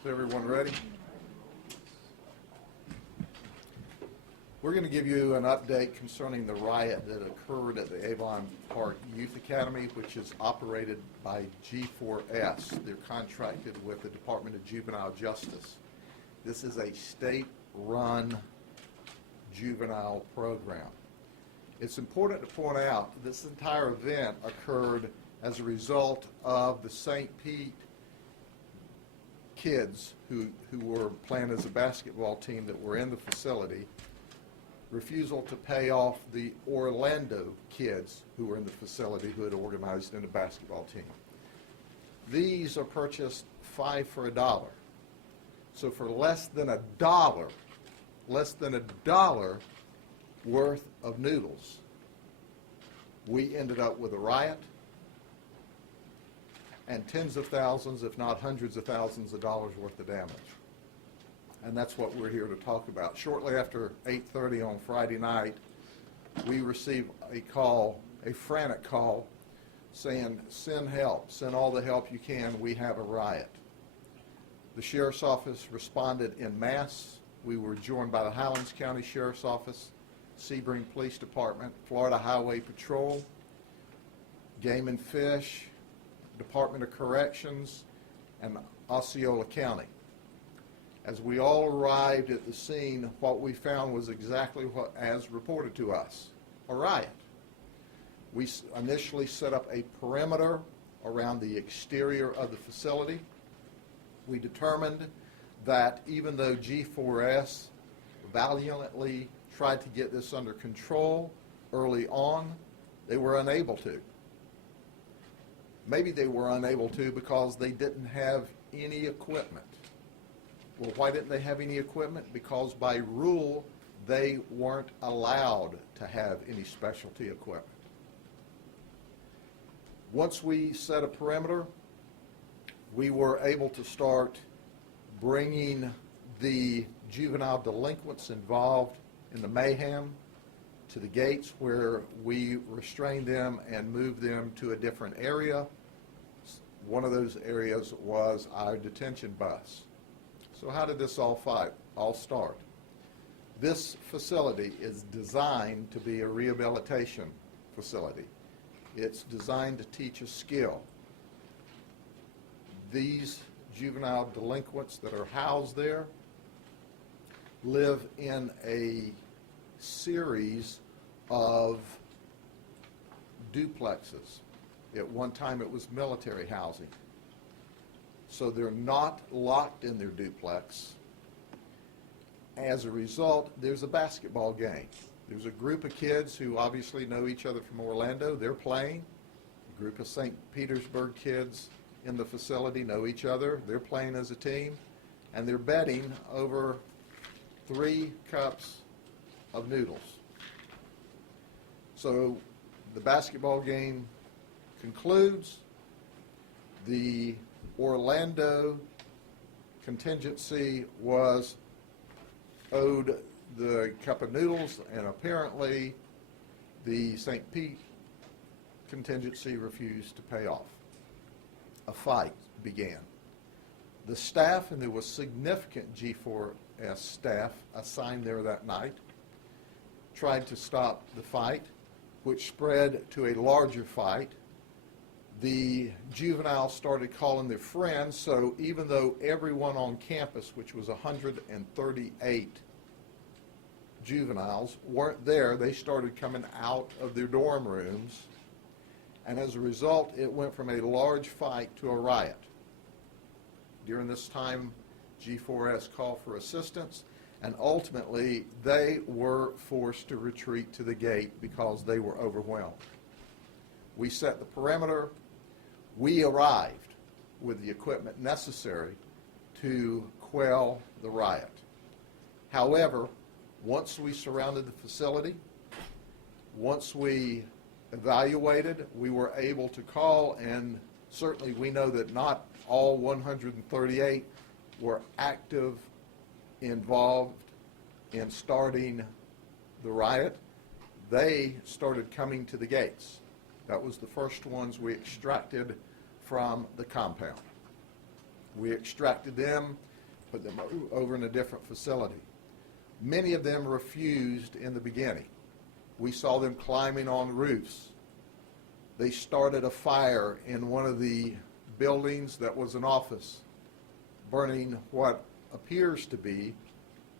Is everyone ready? We're going to give you an update concerning the riot that occurred at the Avon Park Youth Academy, which is operated by G4S. They're contracted with the Department of Juvenile Justice. This is a state-run juvenile program. It's important to point out this entire event occurred as a result of the St. Pete kids who were playing as a basketball team that were in the facility, refusal to pay off the Orlando kids who were in the facility who had organized in a basketball team. These are purchased 5 for $1. So for less than $1 worth of noodles, we ended up with a riot and tens of thousands, if not hundreds of thousands of dollars worth of damage. And that's what we're here to talk about. Shortly after 8:30 on Friday night, we received a call, a frantic call, saying, send help, send all the help you can, we have a riot. The Sheriff's Office responded en masse. We were joined by the Highlands County Sheriff's Office, Sebring Police Department, Florida Highway Patrol, Game and Fish, Department of Corrections, and Osceola County. As we all arrived at the scene, what we found was exactly what as reported to us, a riot. We initially set up a perimeter around the exterior of the facility. We determined that even though G4S valiantly tried to get this under control early on, they were unable to. Maybe they were unable to because they didn't have any equipment. Well, why didn't they have any equipment? Because by rule, they weren't allowed to have any specialty equipment. Once we set a perimeter, we were able to start bringing the juvenile delinquents involved in the mayhem to the gates, where we restrained them and moved them to a different area. One of those areas was our detention bus. So how did this all start? This facility is designed to be a rehabilitation facility. It's designed to teach a skill. These juvenile delinquents that are housed there live in a series of duplexes. At one time it was military housing. So they're not locked in their duplex. As a result, there's a basketball game. There's a group of kids who obviously know each other from Orlando. They're playing. A group of St. Petersburg kids in the facility know each other. They're playing as a team. And they're betting over 3 cups of noodles. So the basketball game concludes. The Orlando contingency was owed the cup of noodles, and apparently the St. Pete contingency refused to pay off. A fight began. The staff, and there was significant G4S staff assigned there that night, tried to stop the fight, which spread to a larger fight. The juveniles started calling their friends, so even though everyone on campus, which was 138 juveniles, weren't there, they started coming out of their dorm rooms, and as a result, it went from a large fight to a riot. During this time, G4S called for assistance, and ultimately, they were forced to retreat to the gate because they were overwhelmed. We set the perimeter. We arrived with the equipment necessary to quell the riot. However, once we surrounded the facility, once we evaluated, we were able to call, and certainly we know that not all 138 were involved in starting the riot. They started coming to the gates. That was the first ones we extracted from the compound. We extracted them, put them over in a different facility. Many of them refused in the beginning. We saw them climbing on roofs. They started a fire in one of the buildings that was an office, burning what appears to be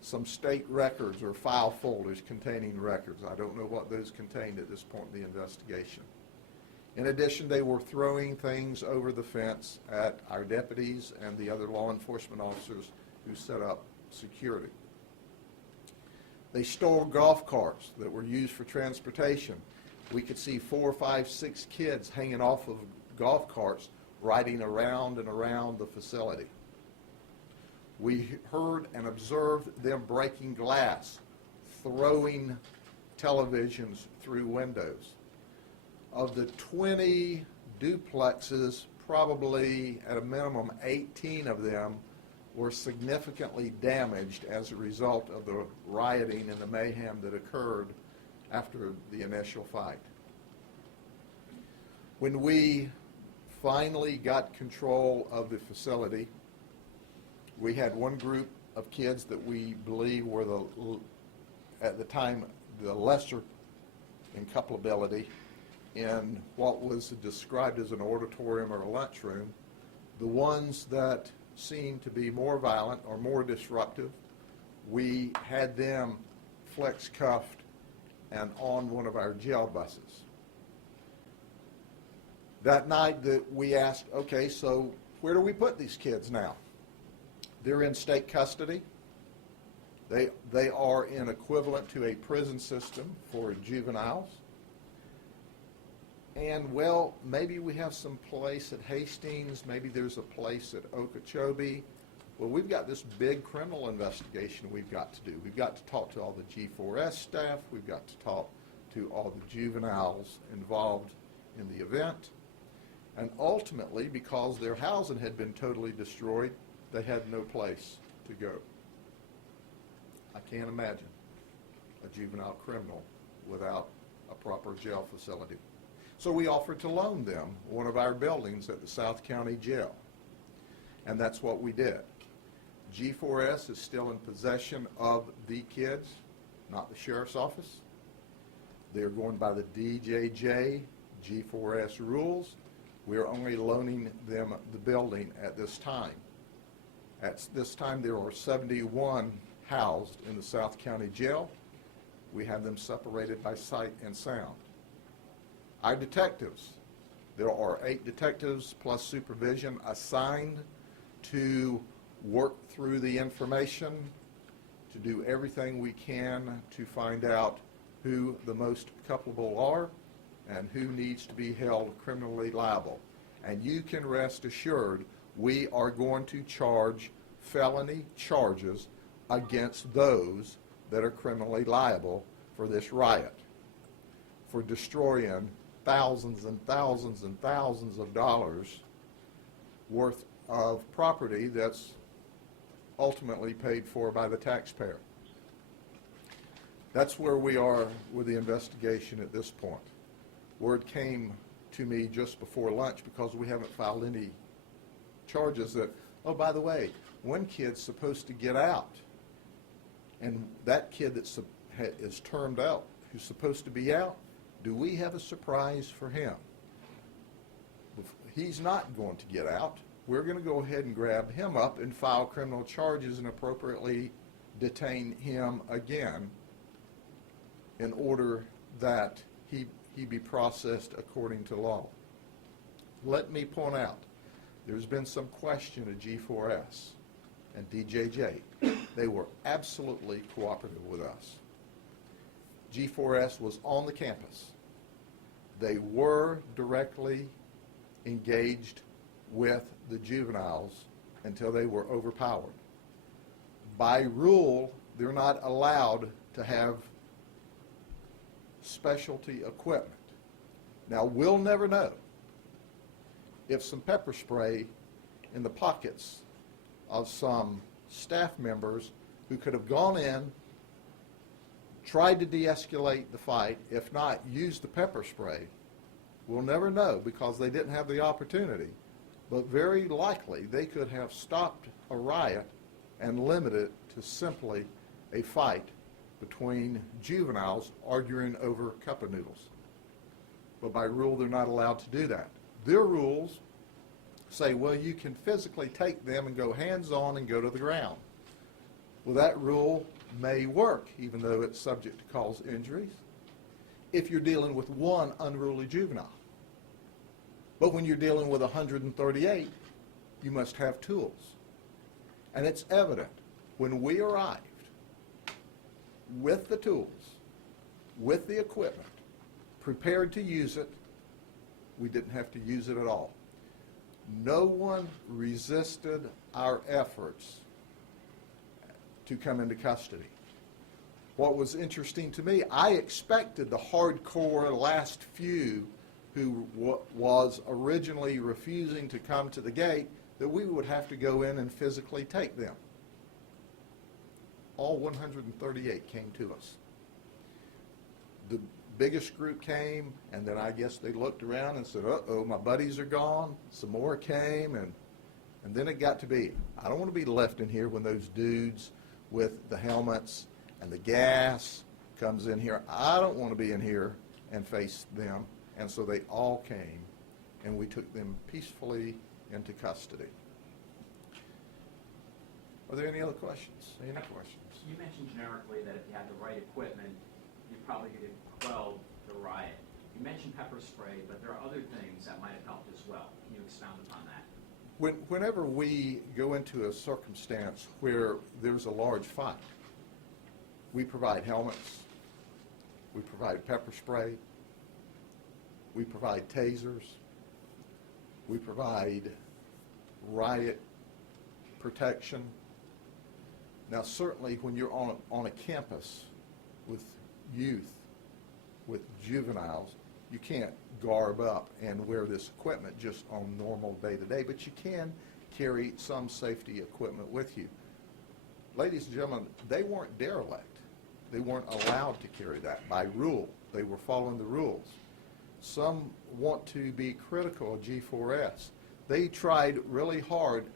some state records or file folders containing records. I don't know what those contained at this point in the investigation. In addition, they were throwing things over the fence at our deputies and the other law enforcement officers who set up security. They stole golf carts that were used for transportation. We could see 4, 5, 6 kids hanging off of golf carts riding around and around the facility. We heard and observed them breaking glass, throwing televisions through windows. Of the 20 duplexes, probably at a minimum 18 of them were significantly damaged as a result of the rioting and the mayhem that occurred after the initial fight. When we finally got control of the facility, we had one group of kids that we believe were at the time the lesser in culpability in what was described as an auditorium or a lunchroom. The ones that seemed to be more violent or more disruptive, we had them flex cuffed and on one of our jail buses. That night that we asked, okay, so where do we put these kids now? They're in state custody. They are in equivalent to a prison system for juveniles. And, well, maybe we have some place at Hastings, maybe there's a place at Okeechobee. Well, we've got this big criminal investigation we've got to do. We've got to talk to all the G4S staff. We've got to talk to all the juveniles involved in the event. And ultimately, because their housing had been totally destroyed, they had no place to go. I can't imagine a juvenile criminal without a proper jail facility. So we offered to loan them one of our buildings at the South County Jail. And that's what we did. G4S is still in possession of the kids, not the sheriff's office. They're going by the DJJ G4S rules. We're only loaning them the building at this time. At this time, there are 71 housed in the South County Jail. We have them separated by sight and sound. Our detectives, there are 8 detectives plus supervision assigned to work through the information, to do everything we can to find out who the most culpable are and who needs to be held criminally liable. And you can rest assured we are going to charge felony charges against those that are criminally liable for this riot, for destroying thousands and thousands and thousands of dollars worth of property that's ultimately paid for by the taxpayer. That's where we are with the investigation at this point. Word came to me just before lunch, because we haven't filed any charges, that, oh, by the way, one kid's supposed to get out, and that kid that is termed out, who's supposed to be out, do we have a surprise for him? He's not going to get out. We're going to go ahead and grab him up and file criminal charges and appropriately detain him again in order that he be processed according to law. Let me point out, there's been some question of G4S and DJJ. They were absolutely cooperative with us. G4S was on the campus. They were directly engaged with the juveniles until they were overpowered. By rule, they're not allowed to have specialty equipment. Now, we'll never know if some pepper spray in the pockets of some staff members who could have gone in, tried to de-escalate the fight, if not used the pepper spray. We'll never know because they didn't have the opportunity. but very likely they could have stopped a riot and limited it to simply a fight between juveniles arguing over a cup of noodles. But by rule, they're not allowed to do that. Their rules say, well, you can physically take them and go hands-on and go to the ground. Well, that rule may work, even though it's subject to cause injuries, if you're dealing with one unruly juvenile. But when you're dealing with 138, you must have tools. And it's evident when we arrived with the tools, with the equipment, prepared to use it, we didn't have to use it at all. No one resisted our efforts to come into custody. What was interesting to me, I expected the hardcore last few who was originally refusing to come to the gate, that we would have to go in and physically take them. All 138 came to us. The biggest group came, and then I guess they looked around and said, uh-oh, my buddies are gone. Some more came, and then it got to be, I don't want to be left in here when those dudes with the helmets and the gas comes in here. I don't want to be in here and face them. And so they all came, and we took them peacefully into custody. Are there any other questions? Any questions? You mentioned generically that if you had the right equipment, you probably could quell the riot. You mentioned pepper spray, but there are other things that might have helped as well. Can you expound upon that? Whenever we go into a circumstance where there's a large fight, we provide helmets, we provide pepper spray, we provide tasers, we provide riot protection. Now, certainly when you're on a campus with youth, with juveniles, you can't garb up and wear this equipment just on normal day-to-day, but you can carry some safety equipment with you. Ladies and gentlemen, they weren't derelict. They weren't allowed to carry that by rule. They were following the rules. Some want to be critical of G4S. They tried really hard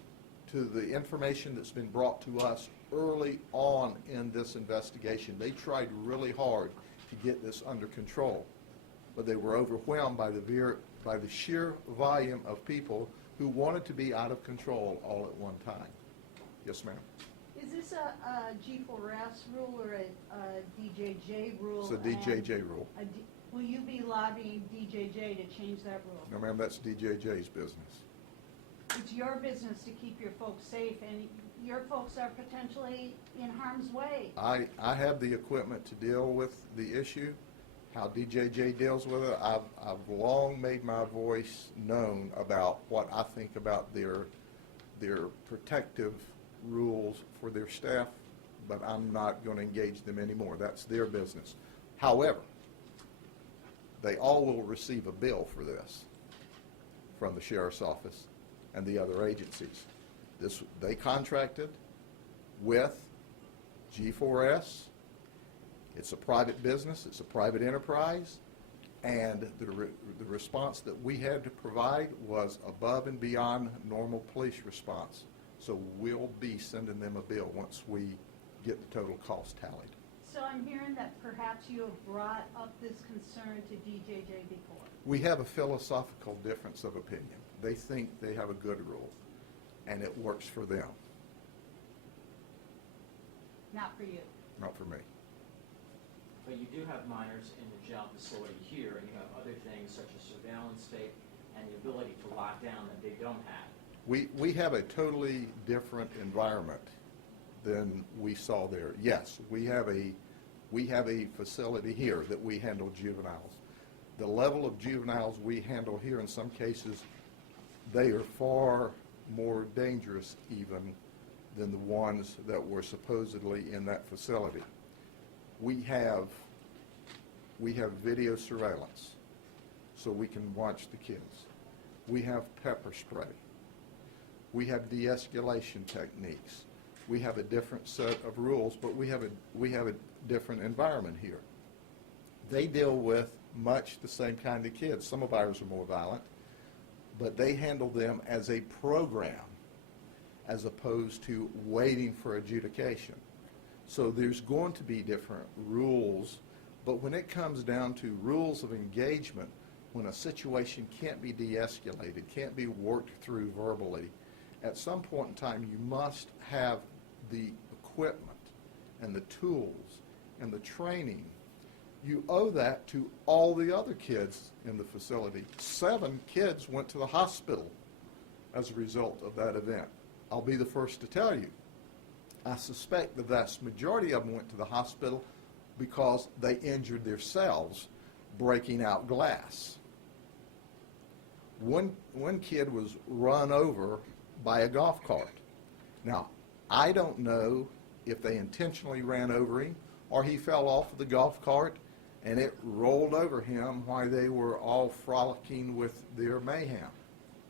to the information that's been brought to us early on in this investigation. They tried really hard to get this under control, but they were overwhelmed by the sheer volume of people who wanted to be out of control all at one time. Yes, ma'am. Is this a G4S rule or a DJJ rule? It's a DJJ rule. Will you be lobbying DJJ to change that rule? No, ma'am, that's DJJ's business. It's your business to keep your folks safe, and your folks are potentially in harm's way. I have the equipment to deal with the issue. How DJJ deals with it, I've long made my voice known about what I think about their protective rules for their staff, but I'm not going to engage them anymore. That's their business. However, they all will receive a bill for this from the sheriff's office and the other agencies. They contracted with G4S. It's a private business, it's a private enterprise, and the response that we had to provide was above and beyond normal police response. So we'll be sending them a bill once we get the total cost tallied. So I'm hearing that perhaps you have brought up this concern to DJJ before. We have a philosophical difference of opinion. They think they have a good rule, and it works for them. Not for you. Not for me. But you do have minors in the jail facility here, and you have other things such as surveillance tape and the ability to lock down that they don't have. We have a totally different environment than we saw there. Yes, we have a facility here that we handle juveniles. The level of juveniles we handle here, in some cases, they are far more dangerous even than the ones that were supposedly in that facility. We have video surveillance so we can watch the kids. We have pepper spray. We have de-escalation techniques. We have a different set of rules, but we have a different environment here. They deal with much the same kind of kids. Some of ours are more violent. but they handle them as a program as opposed to waiting for adjudication. So there's going to be different rules, but when it comes down to rules of engagement, when a situation can't be de-escalated, can't be worked through verbally, at some point in time you must have the equipment and the tools and the training. You owe that to all the other kids in the facility. 7 kids went to the hospital as a result of that event. I'll be the first to tell you, I suspect the vast majority of them went to the hospital because they injured themselves breaking out glass. One kid was run over by a golf cart. Now, I don't know if they intentionally ran over him or he fell off of the golf cart and it rolled over him while they were all frolicking with their mayhem.